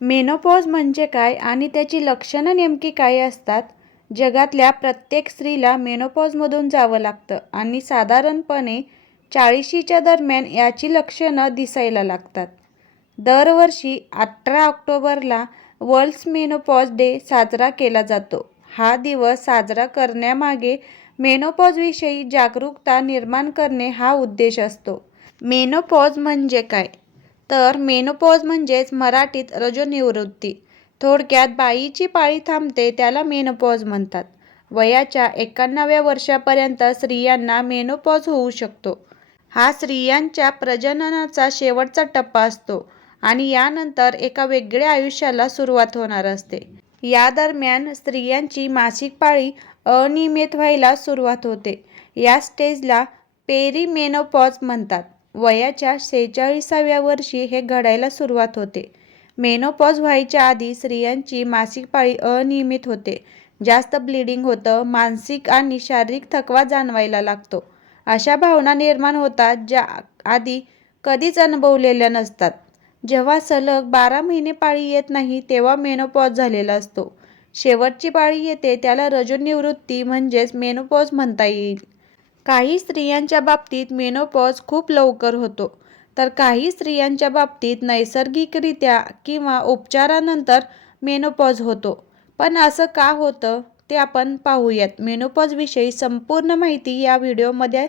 Menopause म्हणजे काय आणि त्याची लक्षणं नेमकी काय असतात? जगातल्या प्रत्येक स्त्रीला मेनोपॉजमधून जावं लागतं आणि साधारणपणे 40च्या दरम्यान याची लक्षणं दिसायला लागतात. दरवर्षी 18 ऑक्टोबरला वर्ल्ड मेनोपॉज डे साजरा केला जातो. हा दिवस साजरा करण्यामागे मेनोपॉजविषयी जागरूकता निर्माण करणे हा उद्देश असतो. मेनोपॉज म्हणजे काय? तर मेनोपॉज म्हणजेच मराठीत रजोनिवृत्ती. थोडक्यात बाईची पाळी थांबते त्याला मेनोपॉज म्हणतात. वयाच्या 91व्या वर्षापर्यंत स्त्रियांना मेनोपॉज होऊ शकतो. हा स्त्रियांच्या प्रजननाचा शेवटचा टप्पा असतो आणि यानंतर एका वेगळ्या आयुष्याला सुरुवात होणार असते. या दरम्यान स्त्रियांची मासिक पाळी अनियमित व्हायला सुरुवात होते. या स्टेजला पेरिमेनोपॉज म्हणतात. वयाच्या 46व्या वर्षी हे घडायला सुरुवात होते. मेनोपॉज व्हायच्या आधी स्त्रियांची मासिक पाळी अनियमित होते, जास्त ब्लीडिंग होतं, मानसिक आणि शारीरिक थकवा जाणवायला लागतो. अशा भावना निर्माण होतात ज्या आधी कधीच अनुभवलेल्या नसतात. जेव्हा सलग 12 महिने पाळी येत नाही तेव्हा मेनोपॉज झालेला असतो. शेवटची पाळी येते त्याला रजोनिवृत्ती म्हणजेच मेनोपॉज म्हणता येईल. काही स्त्रियांच्या बाबतीत मेनोपॉज खूप लवकर होतो, तर काही स्त्रियांच्या बाबतीत नैसर्गिकरित्या किंवा उपचारानंतर मेनोपॉज होतो. पण असं का होतं ते आपण पाहूयात. मेनोपॉजविषयी संपूर्ण माहिती या व्हिडिओमध्ये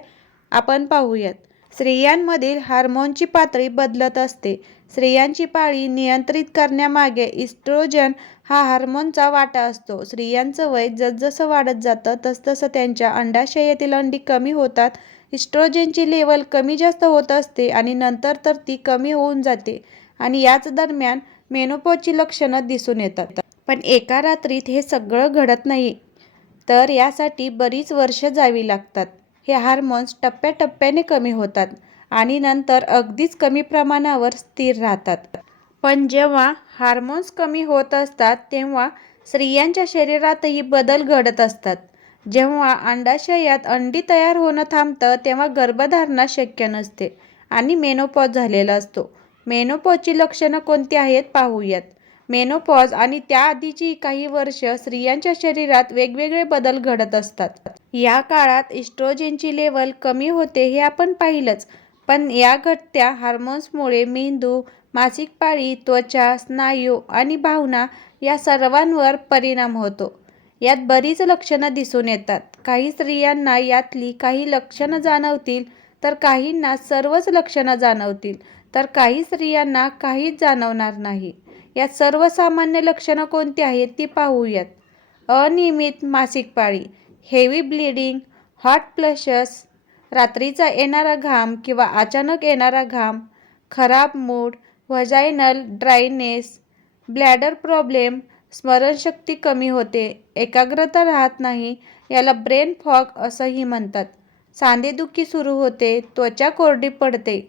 आपण पाहूयात. स्त्रियांमधील हार्मोनची पातळी बदलत असते. स्त्रियांची पाळी नियंत्रित करण्यामागे इस्ट्रोजन हा हार्मोनचा वाटा असतो. स्त्रियांचं वय जसजसं वाढत जातं तसतसं त्यांच्या अंडाशयातील अंडी कमी होतात. इस्ट्रोजनची लेवल कमी जास्त होत असते आणि नंतर तर ती कमी होऊन जाते आणि याच दरम्यान मेनोपॉजची लक्षणं दिसून येतात. पण एका रात्रीत हे सगळं घडत नाही, तर यासाठी बरीच वर्ष जावी लागतात. हे हार्मोन्स टप्प्याटप्प्याने कमी होतात आणि नंतर अगदीच कमी प्रमाणावर स्थिर राहतात. पण जेव्हा हार्मोन्स कमी होत असतात तेव्हा स्त्रियांच्या शरीरातही बदल घडत असतात. जेव्हा अंडाशयात अंडी तयार होणं थांबतं तेव्हा गर्भधारणा शक्य नसते आणि मेनोपॉज झालेला असतो. मेनोपॉजची लक्षणं कोणती आहेत पाहूयात. मेनोपॉज आणि त्याआधीची काही वर्ष स्त्रियांच्या शरीरात वेगवेगळे बदल घडत असतात. या काळात इस्ट्रोजनची लेवल कमी होते हे आपण पाहिलंच, पण या घटत्या हार्मोन्समुळे मेंदू, मासिक पाळी, त्वचा, स्नायू आणि भावना या सर्वांवर परिणाम होतो. यात बरीच लक्षणं दिसून येतात. काही स्त्रियांना यातली काही लक्षणं जाणवतील, तर काहींना सर्वच लक्षणं जाणवतील, तर काही स्त्रियांना काहीच जाणवणार नाही. यात सर्वसामान्य लक्षणं कोणती आहेत ती पाहूयात. अनियमित मासिक पाळी, हेवी ब्लीडिंग, हॉट फ्लशेस, रात्रीचा येणारा घाम किंवा अचानक येणारा घाम, खराब मूड, व्हजायनल ड्रायनेस, ब्लॅडर प्रॉब्लेम, स्मरणशक्ती कमी होते, एकाग्रता राहत नाही, याला ब्रेन फॉग असंही म्हणतात, सांधेदुखी सुरू होते, त्वचा कोरडी पडते.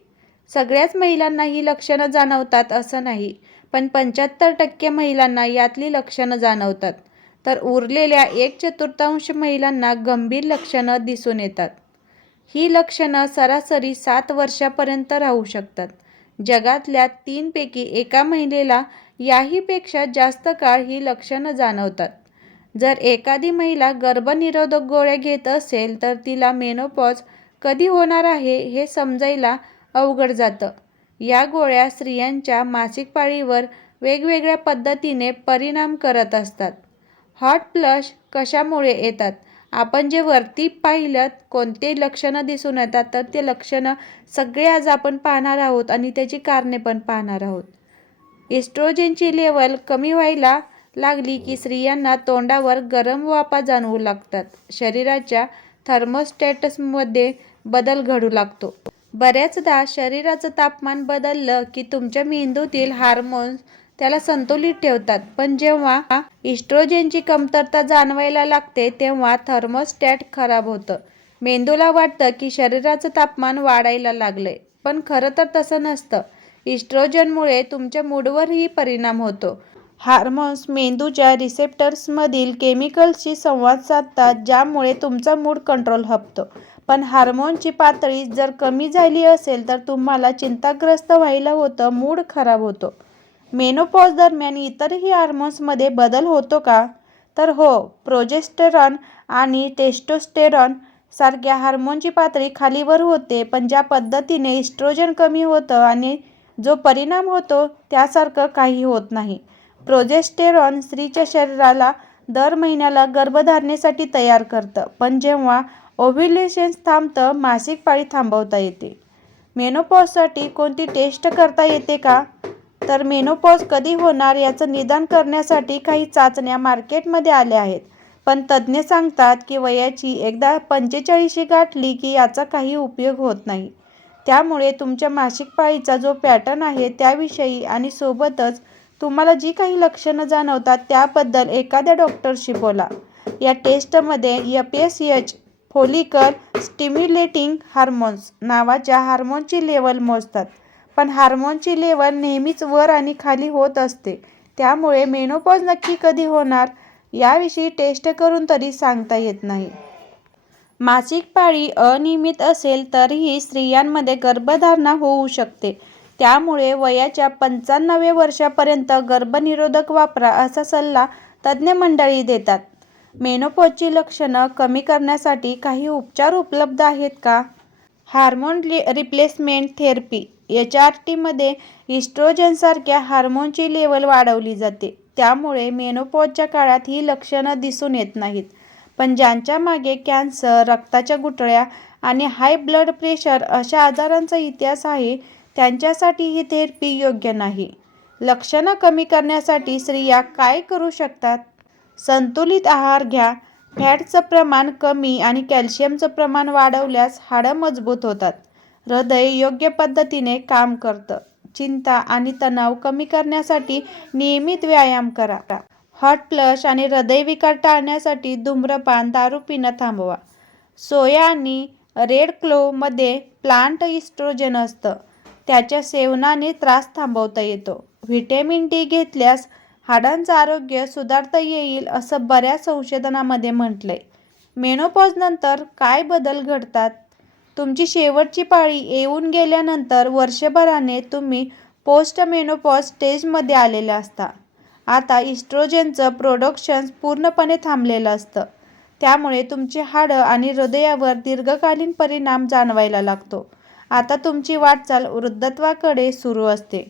सगळ्याच महिलांना ही लक्षणं जाणवतात असं नाही, पण 75% महिलांना यातली लक्षणं जाणवतात, तर उरलेल्या 1/4 महिलांना गंभीर लक्षणं दिसून येतात. ही लक्षणं सरासरी 7 वर्षांपर्यंत राहू शकतात. जगातल्या 3 पैकी एका महिलेला याहीपेक्षा जास्त काळ ही लक्षणं जाणवतात. जर एखादी महिला गर्भनिरोधक गोळ्या घेत असेल तर तिला मेनोपॉज कधी होणार आहे हे समजायला अवघड जातं. या गोळ्या स्त्रियांच्या मासिक पाळीवर वेगवेगळ्या पद्धतीने परिणाम करत असतात. हॉट फ्लश कशामुळे येतात? आपण जे वरती पाहिलं कोणते लक्षणं दिसून येतात तर ते लक्षणं सगळे आज आपण पाहणार आहोत आणि त्याची कारणे पण पाहणार आहोत. इस्ट्रोजनची लेवल कमी व्हायला लागली की स्त्रियांना तोंडावर गरम वाफा जाणवू लागतात. शरीराच्या थर्मोस्टॅटमध्ये बदल घडू लागतो. बऱ्याचदा शरीराचं तापमान बदललं की तुमच्या मेंदूतील हार्मोन्स त्याला संतुलित ठेवतात. पण जेव्हा इस्ट्रोजनची कमतरता जाणवायला लागते तेव्हा थर्मोस्टॅट खराब होतं. मेंदूला वाटतं की शरीराचं तापमान वाढायला लागलंय, पण खरं तर तसं नसतं. इस्ट्रोजनमुळे तुमच्या मूडवरही परिणाम होतो. हार्मोन्स मेंदूच्या रिसेप्टर्समधील केमिकल्सशी संवाद साधतात ज्यामुळे तुमचा मूड कंट्रोल हबतो. पण हार्मोनची पातळी जर कमी झाली असेल तर तुम्हाला चिंताग्रस्त व्हायला होतं, मूड खराब होतो. मेनोपॉज दरम्यान इतरही हार्मोन्समध्ये बदल होतो का? तर हो, प्रोजेस्टेरॉन आणि टेस्टोस्टेरॉन सारख्या हार्मोनची पातळी खालीवर होते, पण ज्या पद्धतीने इस्ट्रोजन कमी होतं आणि जो परिणाम होतो त्यासारखं काही होत नाही. प्रोजेस्टेरॉन स्त्रीच्या शरीराला दर महिन्याला गर्भधारणेसाठी तयार करतं, पण जेव्हा ओव्ह्युलेशन थांबतं, मासिक पाळी थांबवता येते. मेनोपॉजसाठी कोणती टेस्ट करता येते का? तर मेनोपॉज कधी होणार याचं निदान करण्यासाठी काही चाचण्या मार्केटमध्ये आल्या आहेत, पण तज्ज्ञ सांगतात की वयाची एकदा 45 गाठली की याचा काही उपयोग होत नाही. त्यामुळे तुमच्या मासिक पाळीचा जो पॅटर्न आहे त्याविषयी आणि सोबतच तुम्हाला जी काही लक्षणं जाणवतात त्याबद्दल एखाद्या डॉक्टरशी बोला. या टेस्टमध्ये FSH फॉलिकल स्टिम्युलेटिंग हार्मोन्स नावाच्या हार्मोनची लेव्हल मोजतात, पण हार्मोनची लेव्हल नेहमीच वर आणि खाली होत असते. त्यामुळे मेनोपॉज नक्की कधी होणार याविषयी टेस्ट करून तरी सांगता येत नाही. मासिक पाळी अनियमित असेल तरीही स्त्रियांमध्ये गर्भधारणा होऊ शकते. त्यामुळे वयाच्या 95व्या वर्षापर्यंत गर्भनिरोधक वापरा असा सल्ला तज्ज्ञ मंडळी देतात. मेनोपॉजची लक्षणं कमी करण्यासाठी काही उपचार उपलब्ध आहेत का? हार्मोन रिप्लेसमेंट थेरपी HRTमध्ये इस्ट्रोजनसारख्या हार्मोनची लेव्हल वाढवली जाते. त्यामुळे मेनोपॉजच्या काळात ही लक्षणं दिसून येत नाहीत. पण ज्यांच्या मागे कॅन्सर, रक्ताच्या गुठळ्या आणि हाय ब्लड प्रेशर अशा आजारांचा इतिहास आहे त्यांच्यासाठी ही थेरपी योग्य नाही. लक्षणं कमी करण्यासाठी स्त्रिया काय करू शकतात? संतुलित आहार घ्या. फॅटचं प्रमाण कमी आणि कॅल्शियमचं प्रमाण वाढवल्यास हाडं मजबूत होतात. हृदय योग्य पद्धतीने काम करतं. चिंता आणि तणाव कमी करण्यासाठी नियमित व्यायाम करा. हॉट फ्लश आणि हृदयविकार टाळण्यासाठी धूम्रपान, दारू पिणं थांबवा. सोया आणि रेड क्लोव्हमध्ये प्लांट इस्ट्रोजन असतं. त्याच्या सेवनाने त्रास थांबवता येतो. व्हिटॅमिन D घेतल्यास हाडांचं आरोग्य सुधारता येईल असं बऱ्याच संशोधनामध्ये म्हटलंय. मेनोपॉजनंतर काय बदल घडतात? तुमची शेवटची पाळी येऊन गेल्यानंतर वर्षभराने तुम्ही पोस्ट मेनोपॉज स्टेजमध्ये आलेले असता. आता इस्ट्रोजनचं प्रोडक्शन पूर्णपणे थांबलेलं असतं. त्यामुळे तुमची हाडं आणि हृदयावर दीर्घकालीन परिणाम जाणवायला लागतो. आता तुमची वाटचाल वृद्धत्वाकडे सुरू असते.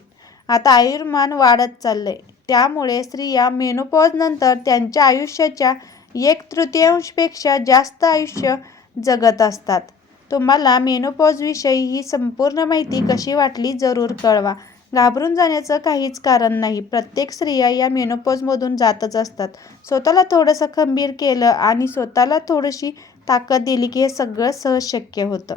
आता आयुर्मान वाढत चाललंय. त्यामुळे स्त्रिया मेनोपॉजनंतर त्यांच्या आयुष्याच्या 1/3पेक्षा जास्त आयुष्य जगत असतात. तुम्हाला मेनोपॉजविषयी ही संपूर्ण माहिती कशी वाटली जरूर कळवा. घाबरून जाण्याचं काहीच कारण नाही. प्रत्येक स्त्रिया या मेनोपॉजमधून जातच असतात. स्वतःला थोडंसं खंबीर केलं आणि स्वतःला थोडीशी ताकद दिली की हे सगळं सहज शक्य होतं.